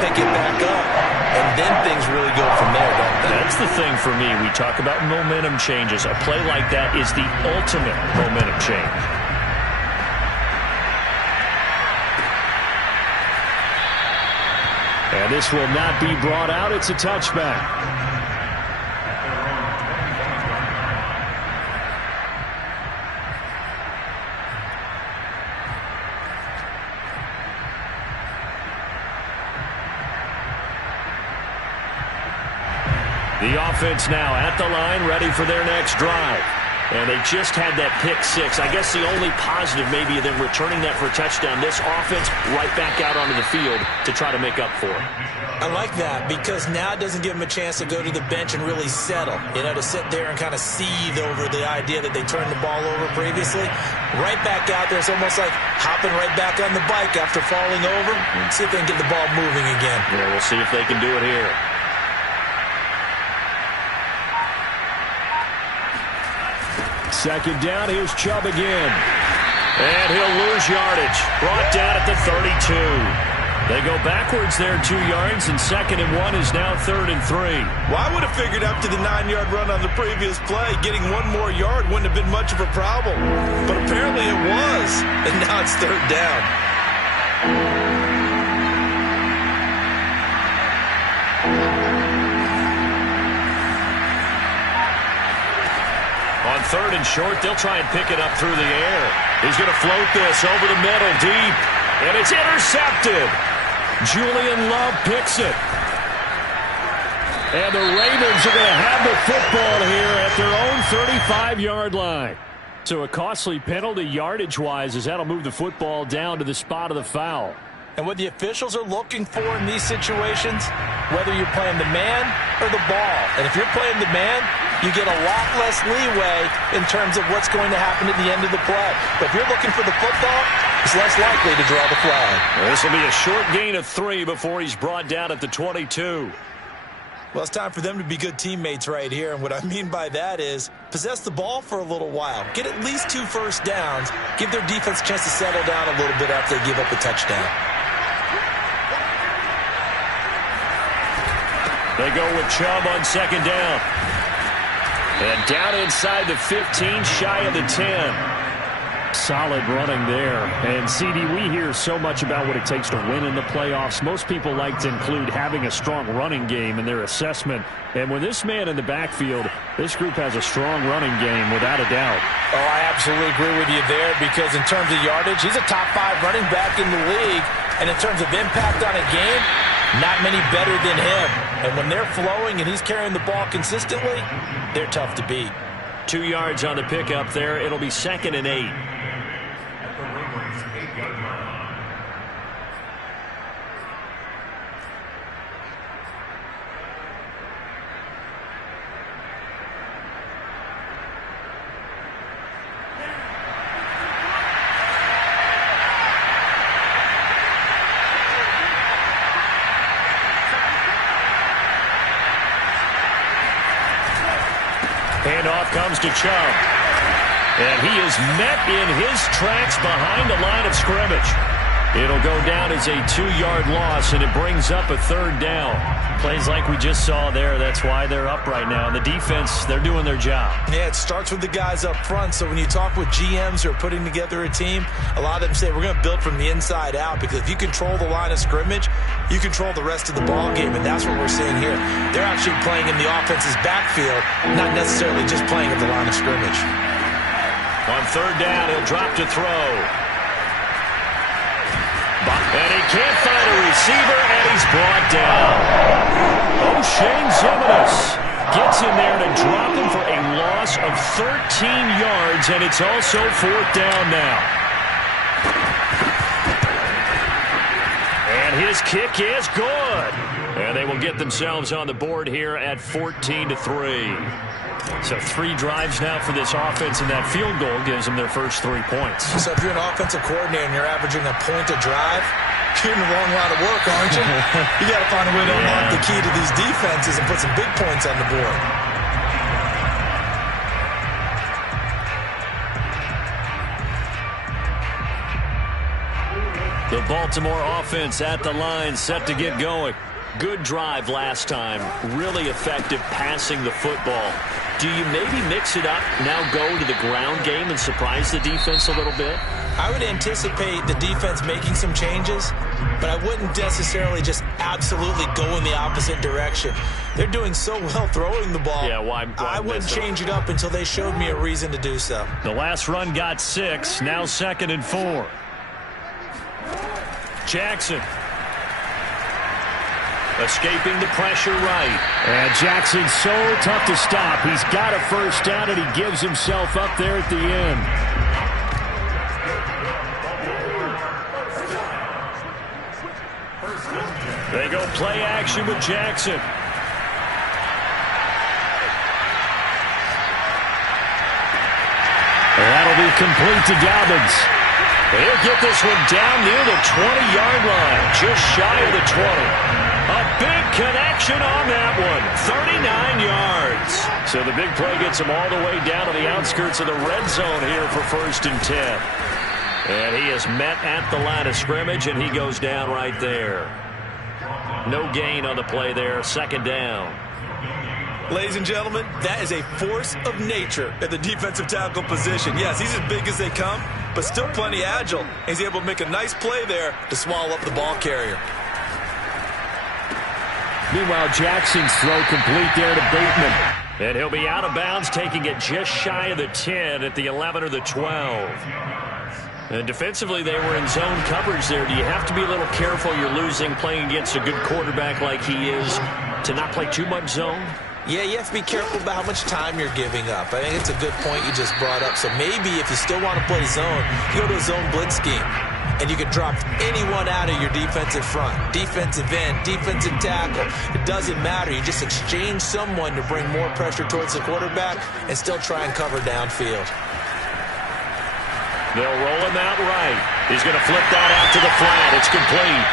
pick it back up, and then things really go from there, don't they? That's the thing for me. We talk about momentum changes. A play like that is the ultimate momentum change. And this will not be brought out. It's a touchback. The offense now at the line, ready for their next drive. And they just had that pick six. I guess the only positive maybe of them returning that for a touchdown. This offense right back out onto the field to try to make up for it. I like that because now it doesn't give them a chance to go to the bench and really settle. You know, to sit there and kind of seethe over the idea that they turned the ball over previously. Right back out there. It's almost like hopping right back on the bike after falling over. See if they can get the ball moving again. Yeah, we'll see if they can do it here. Second down, here's Chubb again. And he'll lose yardage. Brought down at the 32. They go backwards there 2 yards, and 2nd and 1 is now 3rd and 3. Well, I would have figured after the 9-yard run on the previous play, getting 1 more yard wouldn't have been much of a problem. But apparently it was, and now it's 3rd down. On 3rd and short, they'll try and pick it up through the air. He's going to float this over the middle deep, and it's intercepted. Julian Love picks it. And the Ravens are going to have the football here at their own 35-yard line. So a costly penalty yardage-wise as that'll move the football down to the spot of the foul. And what the officials are looking for in these situations, whether you're playing the man or the ball. And if you're playing the man, you get a lot less leeway in terms of what's going to happen at the end of the play. But if you're looking for the football, it's less likely to draw the flag. Well, this will be a short gain of 3 before he's brought down at the 22. Well, it's time for them to be good teammates right here. And what I mean by that is possess the ball for a little while. Get at least 2 first downs. Give their defense a chance to settle down a little bit after they give up a touchdown. They go with Chubb on 2nd down. And down inside the 15, shy of the 10. Solid running there. And, CD, we hear so much about what it takes to win in the playoffs. Most people like to include having a strong running game in their assessment. And with this man in the backfield, this group has a strong running game without a doubt. Oh, I absolutely agree with you there because in terms of yardage, he's a top 5 running back in the league. And in terms of impact on a game, not many better than him. And when they're flowing and he's carrying the ball consistently, they're tough to beat. 2 yards on the pickup there. It'll be 2nd and 8. Handoff comes to Chubb. And he is met in his tracks behind the line of scrimmage. It'll go down as a 2-yard loss, and it brings up a 3rd down. Plays like we just saw there. That's why they're up right now. And the defense, they're doing their job. Yeah, it starts with the guys up front. So when you talk with GMs who are putting together a team, a lot of them say we're going to build from the inside out because if you control the line of scrimmage, you control the rest of the ball game, and that's what we're seeing here. They're actually playing in the offense's backfield, not necessarily just playing at the line of scrimmage. On 3rd down, he'll drop to throw. And he can't find a receiver, and he's brought down. O'Shane Ziminis gets in there to drop him for a loss of 13 yards, and it's also 4th down now. And his kick is good. And they will get themselves on the board here at 14-3. So 3 drives now for this offense, and that field goal gives them their first 3 points. So if you're an offensive coordinator and you're averaging a point a drive, you're in the wrong line of work, aren't you? You got to find a way to unlock the key to these defenses and put some big points on the board. The Baltimore offense at the line, set to get going. Good drive last time. Really effective passing the football. Do you maybe mix it up, now go to the ground game and surprise the defense a little bit? I would anticipate the defense making some changes, but I wouldn't necessarily just absolutely go in the opposite direction. They're doing so well throwing the ball. Yeah, why I wouldn't change it up until they showed me a reason to do so. The last run got 6, now 2nd and 4. Jackson. Escaping the pressure right. And Jackson's so tough to stop. He's got a first down, and he gives himself up there at the end. They go play action with Jackson. That'll be complete to Dobbins. He'll get this one down near the 20-yard line, just shy of the 20. A big connection on that one, 39 yards. So the big play gets him all the way down to the outskirts of the red zone here for 1st and 10. And he is met at the line of scrimmage, and he goes down right there. No gain on the play there, 2nd down. Ladies and gentlemen, that is a force of nature at the defensive tackle position. Yes, he's as big as they come, but still plenty agile. He's able to make a nice play there to swallow up the ball carrier. Meanwhile, Jackson's throw complete there to Bateman. And he'll be out of bounds, taking it just shy of the 10 at the 11 or the 12. And defensively, they were in zone coverage there. Do you have to be a little careful you're losing playing against a good quarterback like he is to not play too much zone? Yeah, you have to be careful about how much time you're giving up. I think it's a good point you just brought up. So maybe if you still want to play zone, you go to a zone blitz scheme. And you can drop anyone out of your defensive front. Defensive end, defensive tackle. It doesn't matter. You just exchange someone to bring more pressure towards the quarterback and still try and cover downfield. They'll roll him out right. He's going to flip that out to the flat. It's complete.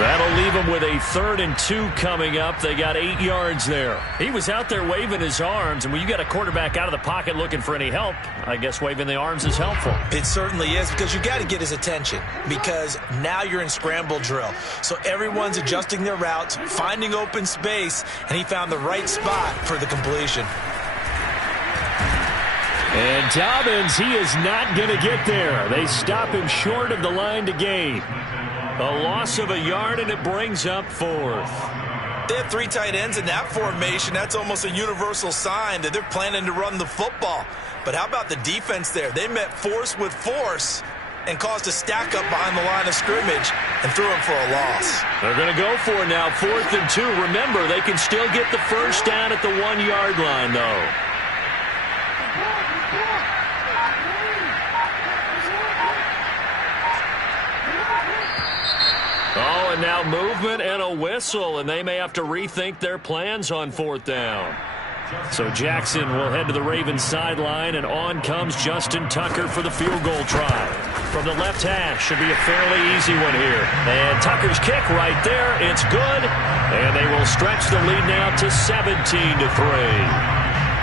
That'll leave him with a 3rd and 2 coming up. They got 8 yards there. He was out there waving his arms, and when you got a quarterback out of the pocket looking for any help, I guess waving the arms is helpful. It certainly is, because you got to get his attention, because now you're in scramble drill. So everyone's adjusting their routes, finding open space, and he found the right spot for the completion. And Dobbins, he is not going to get there. They stop him short of the line to gain. A loss of a yard, and it brings up 4th. They have 3 tight ends in that formation. That's almost a universal sign that they're planning to run the football. But how about the defense there? They met force with force and caused a stack up behind the line of scrimmage and threw him for a loss. They're going to go for it now, 4th and 2. Remember, they can still get the first down at the 1-yard line, though. Oh, and now movement and a whistle, and they may have to rethink their plans on 4th down. So Jackson will head to the Ravens sideline, and on comes Justin Tucker for the field goal try. From the left hash, should be a fairly easy one here. And Tucker's kick right there, it's good. And they will stretch the lead now to 17-3.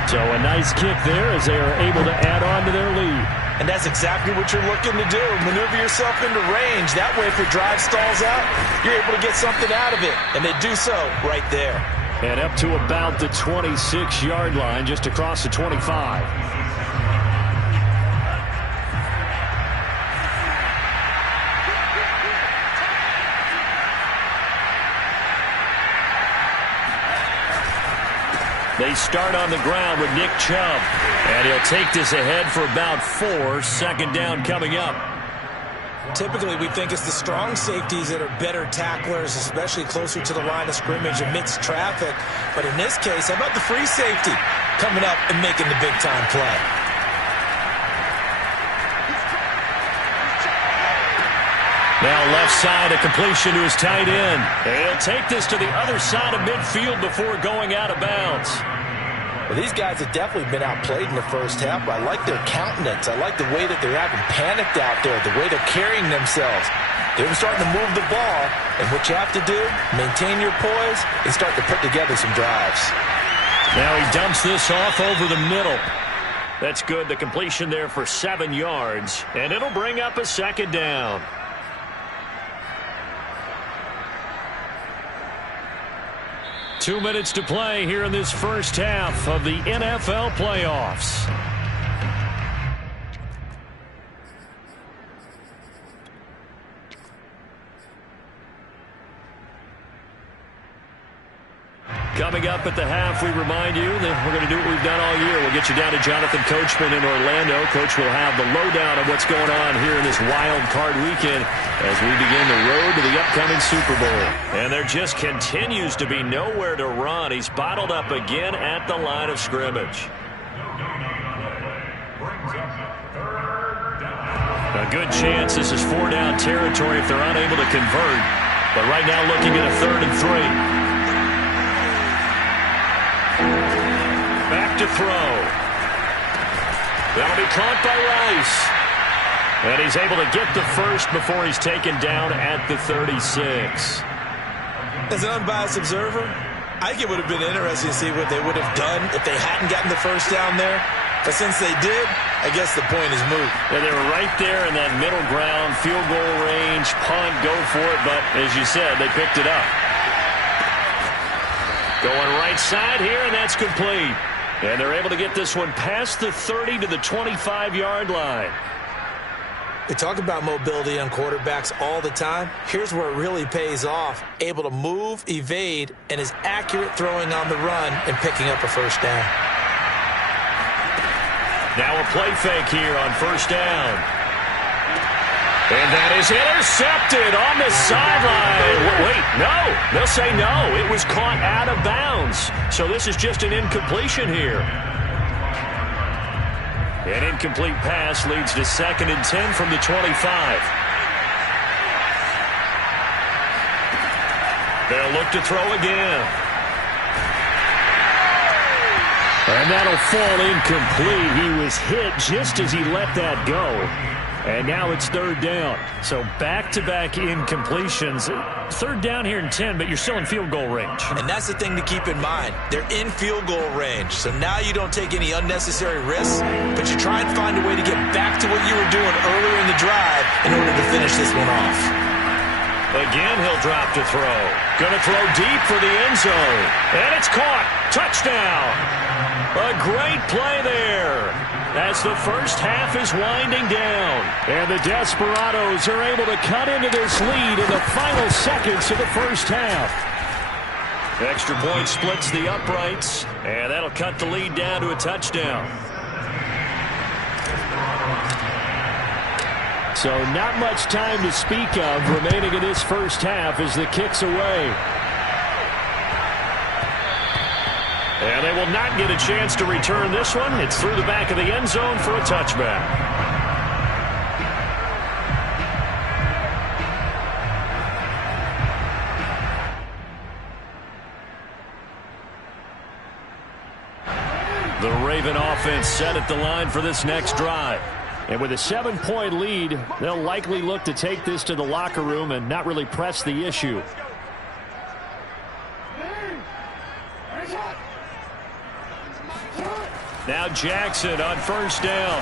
So a nice kick there as they are able to add on to their lead. And that's exactly what you're looking to do. Maneuver yourself into range. That way, if your drive stalls out, you're able to get something out of it. And they do so right there. And up to about the 26-yard line, just across the 25. They start on the ground with Nick Chubb. And he'll take this ahead for about 4. 2nd down coming up. Typically, we think it's the strong safeties that are better tacklers, especially closer to the line of scrimmage amidst traffic. But in this case, how about the free safety coming up and making the big-time play? Now left side, a completion to his tight end. And he'll take this to the other side of midfield before going out of bounds. Well, these guys have definitely been outplayed in the first half, but I like their countenance. I like the way that they're having panicked out there, the way they're carrying themselves. They're starting to move the ball, and what you have to do, maintain your poise and start to put together some drives. Now he dumps this off over the middle. That's good. The completion there for 7 yards, and it'll bring up a 2nd down. 2 minutes to play here in this first half of the NFL playoffs. Coming up at the half, we remind you that we're going to do what we've done all year. We'll get you down to Jonathan Coachman in Orlando. Coach will have the lowdown of what's going on here in this wild card weekend as we begin the road to the upcoming Super Bowl. And there just continues to be nowhere to run. He's bottled up again at the line of scrimmage. A good chance this is 4-down territory if they're unable to convert. But right now looking at a 3rd and 3. Back to throw. That'll be caught by Rice. And he's able to get the first before he's taken down at the 36. As an unbiased observer, I think it would have been interesting to see what they would have done if they hadn't gotten the first down there. But since they did, I guess the point is moot. Yeah, they were right there in that middle ground, field goal range, punt, go for it. But as you said, they picked it up. Going right side here, and that's complete. And they're able to get this one past the 30 to the 25-yard line. We talk about mobility on quarterbacks all the time. Here's where it really pays off. Able to move, evade, and is accurate throwing on the run and picking up a first down. Now a play fake here on first down. And that is intercepted on the sideline. Wait, no. They'll say no. It was caught out of bounds. So this is just an incompletion here. An incomplete pass leads to 2nd and 10 from the 25. They'll look to throw again. And that'll fall incomplete. He was hit just as he let that go. And now it's 3rd down. So back-to-back incompletions. 3rd down here in 10, but you're still in field goal range. And that's the thing to keep in mind. They're in field goal range. So now you don't take any unnecessary risks, but you try and find a way to get back to what you were doing earlier in the drive in order to finish this one off. Again, he'll drop to throw. Going to throw deep for the end zone. And it's caught. Touchdown. A great play there. As the first half is winding down. And the Desperados are able to cut into this lead in the final seconds of the first half. Extra point splits the uprights. And that'll cut the lead down to a touchdown. So not much time to speak of remaining in this first half as the kick's away. And they will not get a chance to return this one. It's through the back of the end zone for a touchback. The Raven offense set at the line for this next drive. And with a 7-point lead, they'll likely look to take this to the locker room and not really press the issue. Now Jackson on first down.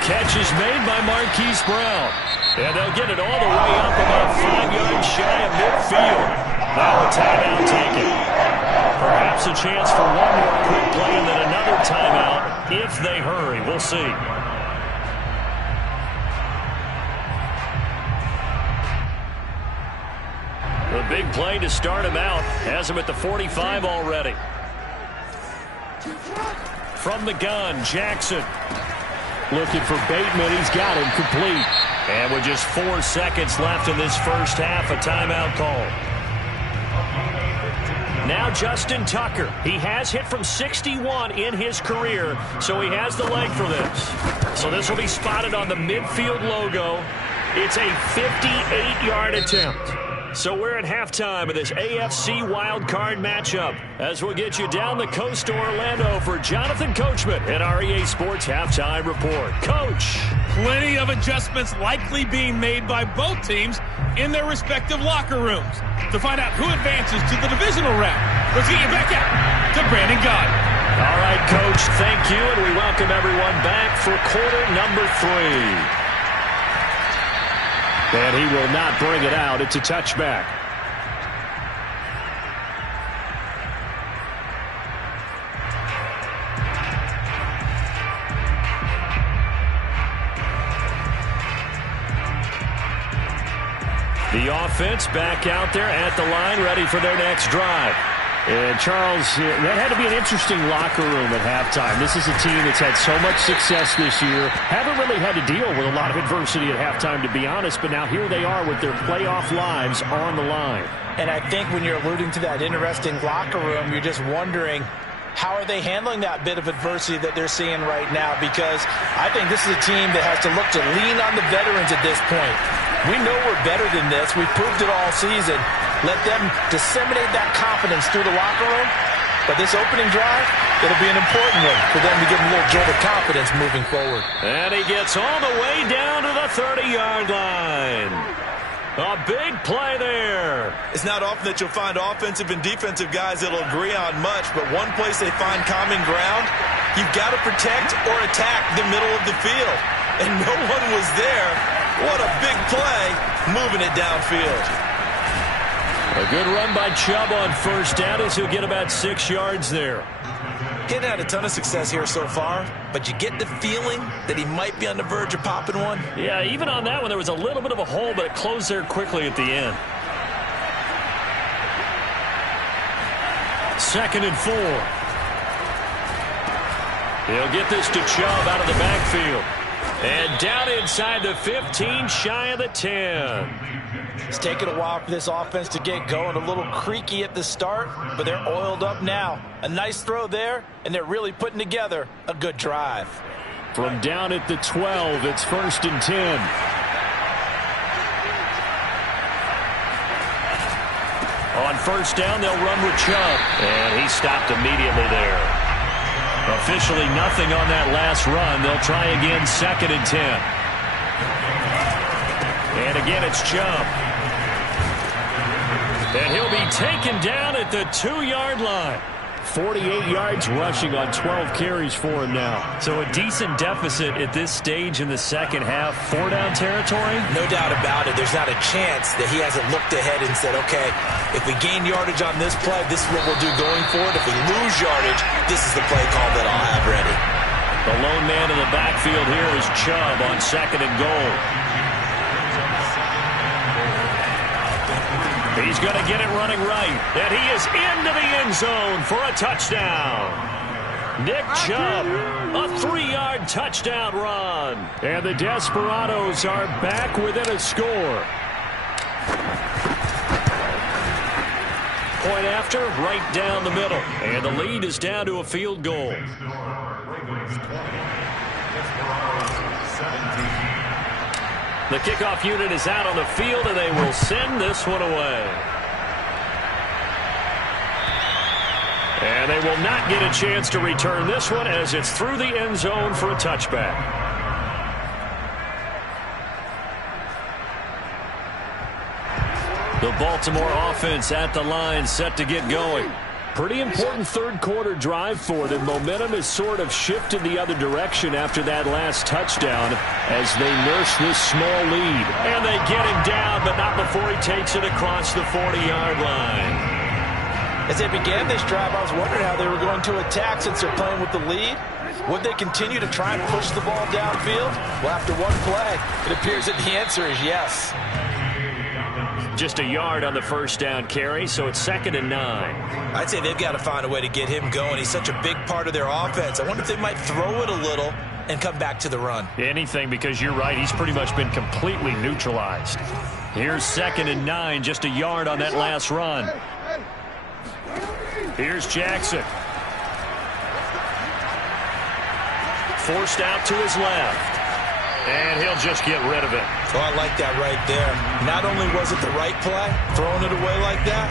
Catch is made by Marquise Brown. And they'll get it all the way up about 5 yards shy of midfield. Now a timeout taken. Perhaps a chance for one more quick play and then another timeout if they hurry. We'll see. The big play to start him out has him at the 45 already. From the gun, Jackson. Looking for Bateman. He's got him complete. And with just 4 seconds left in this first half, a timeout call. Now Justin Tucker. He has hit from 61 in his career, so he has the leg for this. So this will be spotted on the midfield logo. It's a 58-yard attempt. So we're at halftime of this AFC wildcard matchup as we'll get you down the coast to Orlando for Jonathan Coachman at our EA Sports Halftime Report. Coach. Plenty of adjustments likely being made by both teams in their respective locker rooms. To find out who advances to the divisional round, let's get you back out to Brandon Gott. All right, Coach, thank you, and we welcome everyone back for quarter number 3. And he will not bring it out. It's a touchback. The offense back out there at the line, ready for their next drive. And, Charles, that had to be an interesting locker room at halftime. This is a team that's had so much success this year. Haven't really had to deal with a lot of adversity at halftime, to be honest. But now here they are with their playoff lives on the line. And I think when you're alluding to that interesting locker room, you're just wondering, how are they handling that bit of adversity that they're seeing right now? Because I think this is a team that has to look to lean on the veterans at this point. We know we're better than this. We've proved it all season. Let them disseminate that confidence through the locker room. But this opening drive, it'll be an important one for them to give them a little jolt of confidence moving forward. And he gets all the way down to the 30-yard line. A big play there. It's not often that you'll find offensive and defensive guys that'll agree on much, but one place they find common ground, you've got to protect or attack the middle of the field. And no one was there. What a big play, moving it downfield. A good run by Chubb on first down as he'll get about 6 yards there. He hadn't had a ton of success here so far, but you get the feeling that he might be on the verge of popping one. Yeah, even on that one, there was a little bit of a hole, but it closed there quickly at the end. 2nd and 4. He'll get this to Chubb out of the backfield. And down inside the 15, shy of the 10. It's taken a while for this offense to get going. A little creaky at the start, but they're oiled up now. A nice throw there, and they're really putting together a good drive. From down at the 12, it's 1st and 10. On first down, they'll run with Chubb. And he stopped immediately there. Officially nothing on that last run. They'll try again, 2nd and 10. And again, it's Chubb. And he'll be taken down at the 2-yard line. 48 yards rushing on 12 carries for him now. So a decent deficit at this stage in the second half. 4-down territory? No doubt about it. There's not a chance that he hasn't looked ahead and said, okay, if we gain yardage on this play, this is what we'll do going forward. If we lose yardage, this is the play call that I'll have ready. The lone man in the backfield here is Chubb on 2nd and goal. He's going to get it running right. And he is into the end zone for a touchdown. Nick Chubb, a 3-yard touchdown run. And the Desperados are back within a score. Point after, right down the middle. And the lead is down to a field goal. The kickoff unit is out on the field, and they will send this one away. And they will not get a chance to return this one as it's through the end zone for a touchback. The Baltimore offense at the line, set to get going. Pretty important third-quarter drive for them. Momentum has sort of shifted the other direction after that last touchdown as they nurse this small lead. And they get him down, but not before he takes it across the 40-yard line. As they began this drive, I was wondering how they were going to attack since they're playing with the lead. Would they continue to try and push the ball downfield? Well, after one play, it appears that the answer is yes. Just a yard on the first down carry, so it's 2nd and 9. I'd say they've got to find a way to get him going. He's such a big part of their offense. I wonder if they might throw it a little and come back to the run. Anything, because you're right. He's pretty much been completely neutralized. Here's 2nd and 9, just a yard on that last run. Here's Jackson. Forced out to his left. And he'll just get rid of it. Oh, I like that right there. Not only was it the right play, throwing it away like that,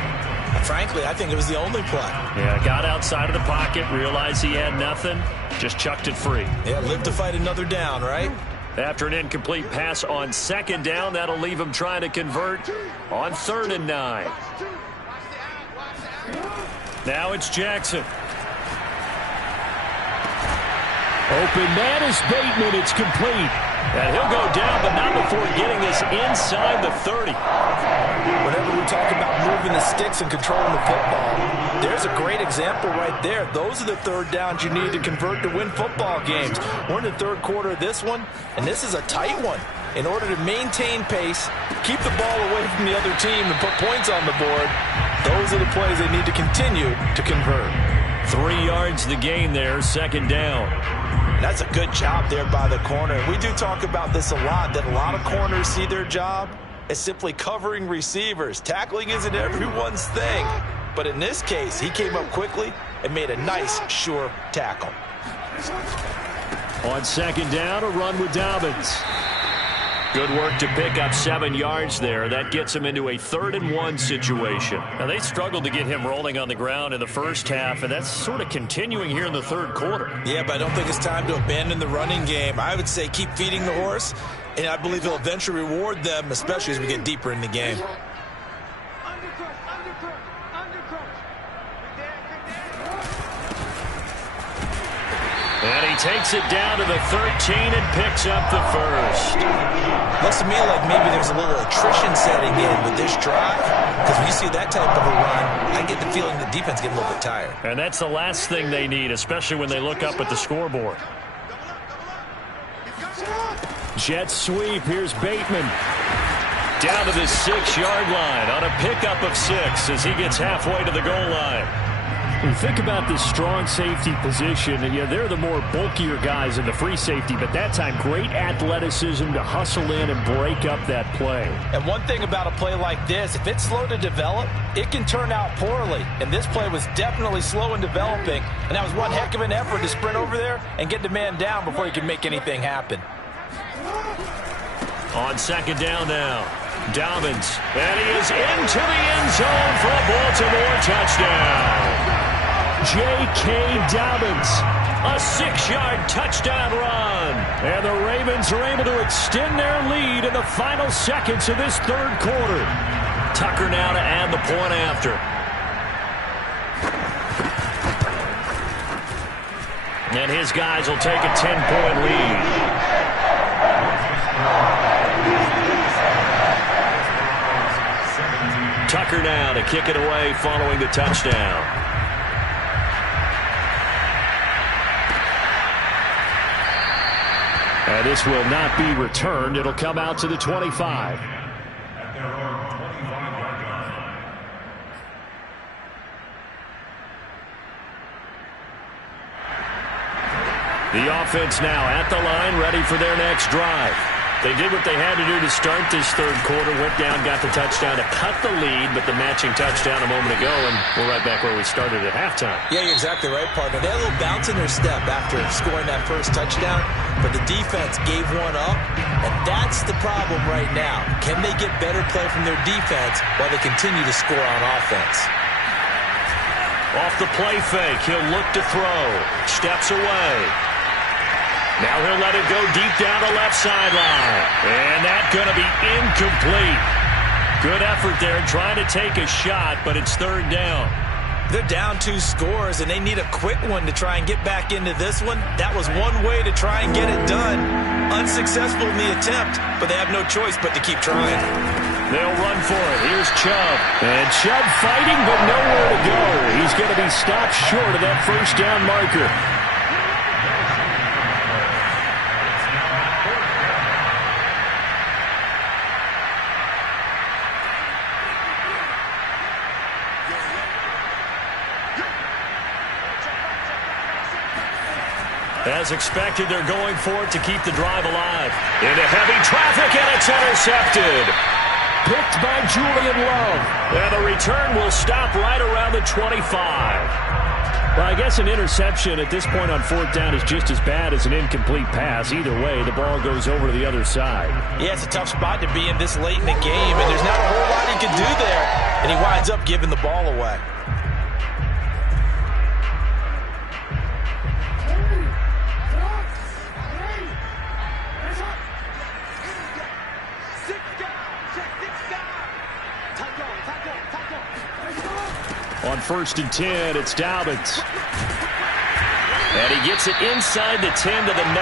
frankly, I think it was the only play. Yeah, got outside of the pocket, realized he had nothing, just chucked it free. Yeah, live to fight another down, right? After an incomplete pass on 2nd down, that'll leave him trying to convert on 3rd and 9. Now it's Jackson. Open man is Bateman. It's complete. And he'll go down, but not before getting this inside the 30. Whenever we talk about moving the sticks and controlling the football, there's a great example right there. Those are the third downs you need to convert to win football games. We're in the third quarter of this one, and this is a tight one. in order to maintain pace, keep the ball away from the other team, and put points on the board, those are the plays they need to continue to convert. 3 yards the gain there, second down. That's a good job there by the corner. We do talk about this a lot, that a lot of corners see their job as simply covering receivers. Tackling isn't everyone's thing. But in this case, he came up quickly and made a nice, sure tackle. On second down, a run with Dobbins. Good work to pick up 7 yards there. That gets him into a 3rd-and-1 situation. Now, they struggled to get him rolling on the ground in the first half, and that's sort of continuing here in the third quarter. Yeah, but I don't think it's time to abandon the running game. I would say keep feeding the horse, and I believe he'll eventually reward them, especially as we get deeper in the game. And he takes it down to the 13 and picks up the first. Looks to me like maybe there's a little attrition setting in with this drive, because when you see that type of a run, I get the feeling the defense getting a little bit tired. And that's the last thing they need, especially when they look up at the scoreboard. Jet sweep. Here's Bateman. Down to the 6-yard line on a pickup of 6 as he gets halfway to the goal line. When you think about this strong safety position, yeah, they're the more bulkier guys in the free safety, but that time great athleticism to hustle in and break up that play. And one thing about a play like this, if it's slow to develop, it can turn out poorly. And this play was definitely slow in developing, and that was one heck of an effort to sprint over there and get the man down before he could make anything happen. On second down now, Dobbins, and he is into the end zone for a Baltimore touchdown. J.K. Dobbins, a 6-yard touchdown run. And the Ravens are able to extend their lead in the final seconds of this third quarter. Tucker now to add the point after. And his guys will take a 10-point lead. Tucker now to kick it away following the touchdown. And this will not be returned. It'll come out to the 25. The offense now at the line, ready for their next drive. They did what they had to do to start this third quarter, went down, got the touchdown to cut the lead, but the matching touchdown a moment ago, and we're right back where we started at halftime. Yeah, you're exactly right, partner. They had a little bounce in their step after scoring that first touchdown, but the defense gave one up, and that's the problem right now. Can they get better play from their defense while they continue to score on offense? Off the play fake, he'll look to throw. Steps away. Now he'll let it go deep down the left sideline. And that's going to be incomplete. Good effort there trying to take a shot, but it's third down. They're down 2 scores, and they need a quick one to try and get back into this one. That was one way to try and get it done. Unsuccessful in the attempt, but they have no choice but to keep trying. They'll run for it. Here's Chubb. And Chubb fighting, but nowhere to go. He's going to be stopped short of that first down marker. As expected, they're going for it to keep the drive alive. Into heavy traffic, and it's intercepted. Picked by Julian Love. And the return will stop right around the 25. Well, I guess an interception at this point on fourth down is just as bad as an incomplete pass. Either way, the ball goes over to the other side. Yeah, it's a tough spot to be in this late in the game, and there's not a whole lot he can do there. And he winds up giving the ball away. On 1st and 10, it's Dobbins. And he gets it inside the 10 to the 9.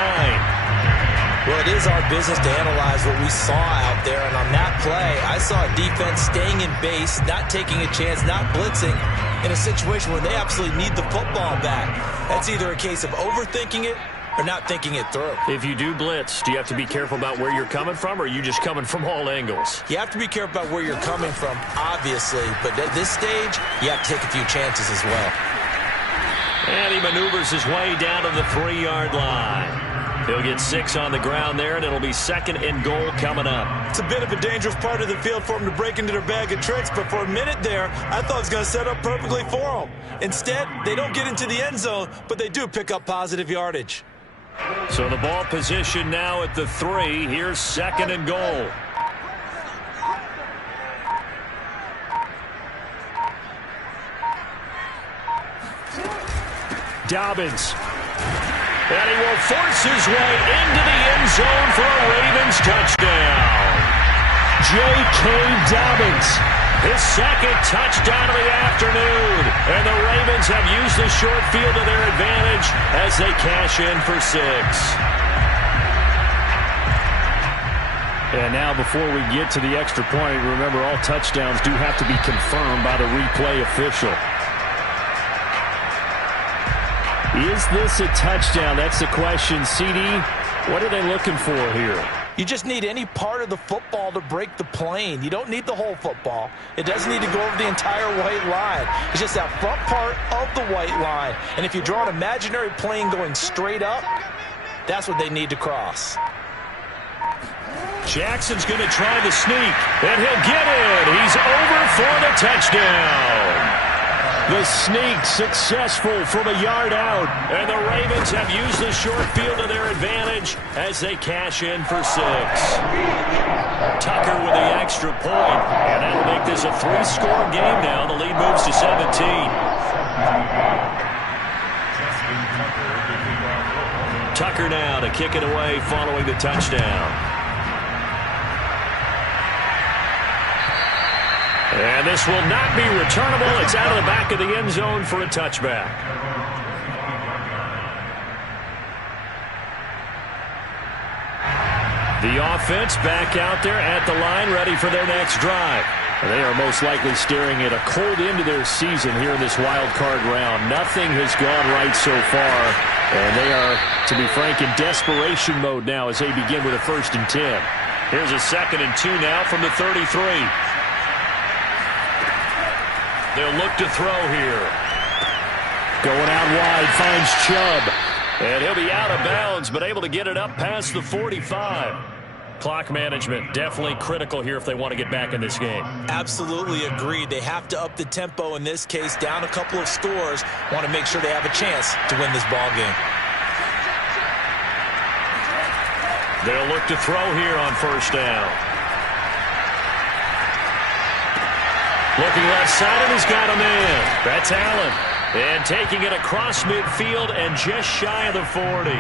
Well, it is our business to analyze what we saw out there. And on that play, I saw a defense staying in base, not taking a chance, not blitzing in a situation where they absolutely need the football back. That's either a case of overthinking it or not thinking it through. If you do blitz, do you have to be careful about where you're coming from, or are you just coming from all angles? You have to be careful about where you're coming from, obviously, but at this stage, you have to take a few chances as well. And he maneuvers his way down to the 3-yard line. He'll get 6 on the ground there, and it'll be 2nd and goal coming up. It's a bit of a dangerous part of the field for them to break into their bag of tricks, but for a minute there, I thought it was going to set up perfectly for them. Instead, they don't get into the end zone, but they do pick up positive yardage. So the ball position now at the 3. Here's 2nd and goal. Dobbins. And he will force his way into the end zone for a Ravens touchdown. J.K. Dobbins, his 2nd touchdown of the afternoon. And the Ravens have used the short field to their advantage as they cash in for 6. And now before we get to the extra point, remember all touchdowns do have to be confirmed by the replay official. Is this a touchdown? That's the question. CD, what are they looking for here? You just need any part of the football to break the plane. You don't need the whole football. It doesn't need to go over the entire white line. It's just that front part of the white line. And if you draw an imaginary plane going straight up, that's what they need to cross. Jackson's going to try the sneak, and he'll get it. He's over for the touchdown. The sneak successful from a yard out. And the Ravens have used the short field to their advantage as they cash in for 6. Tucker with the extra point. And that'll make this a 3-score game now. The lead moves to 17. Tucker now to kick it away following the touchdown. And this will not be returnable. It's out of the back of the end zone for a touchback. The offense back out there at the line, ready for their next drive. They are most likely staring at a cold end to their season here in this wild card round. Nothing has gone right so far, and they are, to be frank, in desperation mode now as they begin with a 1st and 10. Here's a 2nd and 2 now from the 33. They'll look to throw here. Going out wide, finds Chubb. And he'll be out of bounds, but able to get it up past the 45. Clock management definitely critical here if they want to get back in this game. Absolutely agreed. They have to up the tempo in this case, down a couple of scores. Want to make sure they have a chance to win this ball game. They'll look to throw here on 1st down. Looking left side, and he's got him in. That's Allen. And taking it across midfield and just shy of the 40.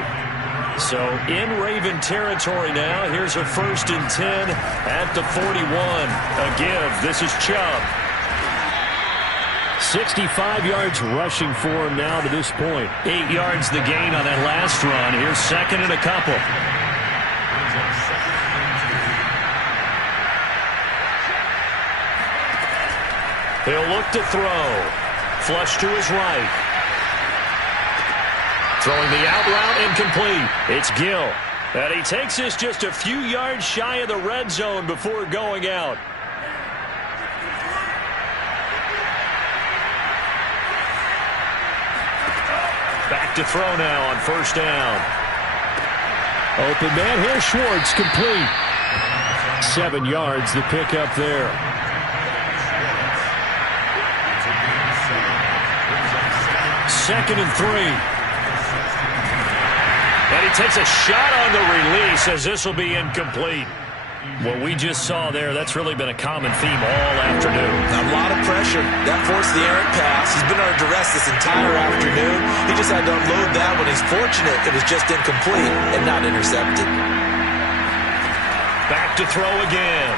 So in Raven territory now. Here's a 1st and 10 at the 41. A give. This is Chubb. 65 yards rushing for him now to this point. 8 yards the gain on that last run. Here's 2nd and a couple. He'll look to throw. Flush to his right. Throwing the out route incomplete. It's Gill. And he takes this just a few yards shy of the red zone before going out. Back to throw now on 1st down. Open man here, Schwartz, complete. 7 yards, the pickup there. 2nd and 3. And he takes a shot on the release as this will be incomplete. What we just saw there, that's really been a common theme all afternoon. A lot of pressure. That forced the errant pass. He's been under duress this entire afternoon. He just had to unload that one. He's fortunate it was just incomplete and not intercepted. Back to throw again.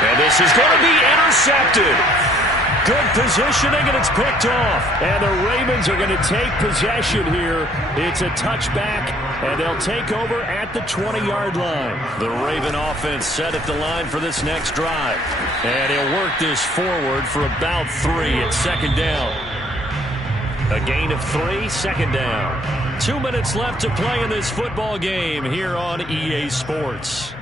And this is going to be intercepted. Good positioning, and it's picked off. And the Ravens are going to take possession here. It's a touchback, and they'll take over at the 20-yard line. The Raven offense set at the line for this next drive. And he'll work this forward for about 3 at 2nd down. A gain of 3, second down. 2 minutes left to play in this football game here on EA Sports.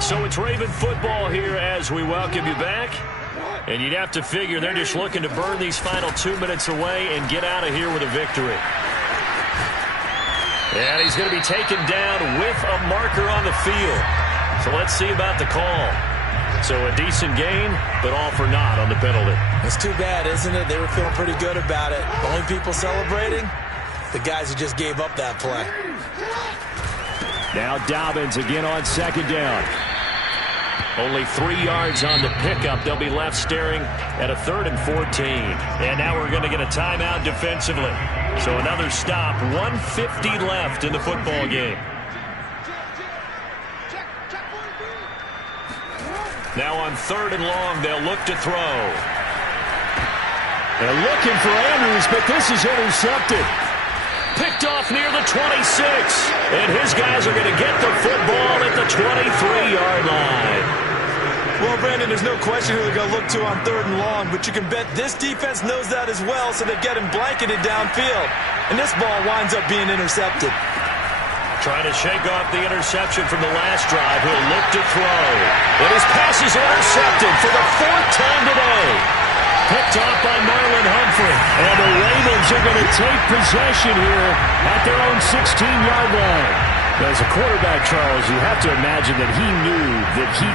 So it's Raven football here as we welcome you back. And you'd have to figure they're just looking to burn these final 2 minutes away and get out of here with a victory. And he's going to be taken down with a marker on the field. So let's see about the call. So a decent gain, but all for naught on the penalty. It's too bad, isn't it? They were feeling pretty good about it. The only people celebrating, the guys who just gave up that play. Now Dobbins again on second down. Only 3 yards on the pickup. They'll be left staring at a 3rd and 14. And now we're going to get a timeout defensively. So another stop. 1:50 left in the football game. Now on 3rd and long, they'll look to throw. They're looking for Andrews, but this is intercepted. Picked off near the 26. And his guys are going to get the football at the 23-yard line. Well, Brandon, there's no question who they're going to look to on 3rd and long, but you can bet this defense knows that as well, so they get him blanketed downfield. And this ball winds up being intercepted. Trying to shake off the interception from the last drive. He'll look to throw. And his pass is intercepted for the 4th time today. Picked off by Marlon Humphrey. And the Ravens are going to take possession here at their own 16-yard line. As a quarterback, Charles, you have to imagine that he knew that he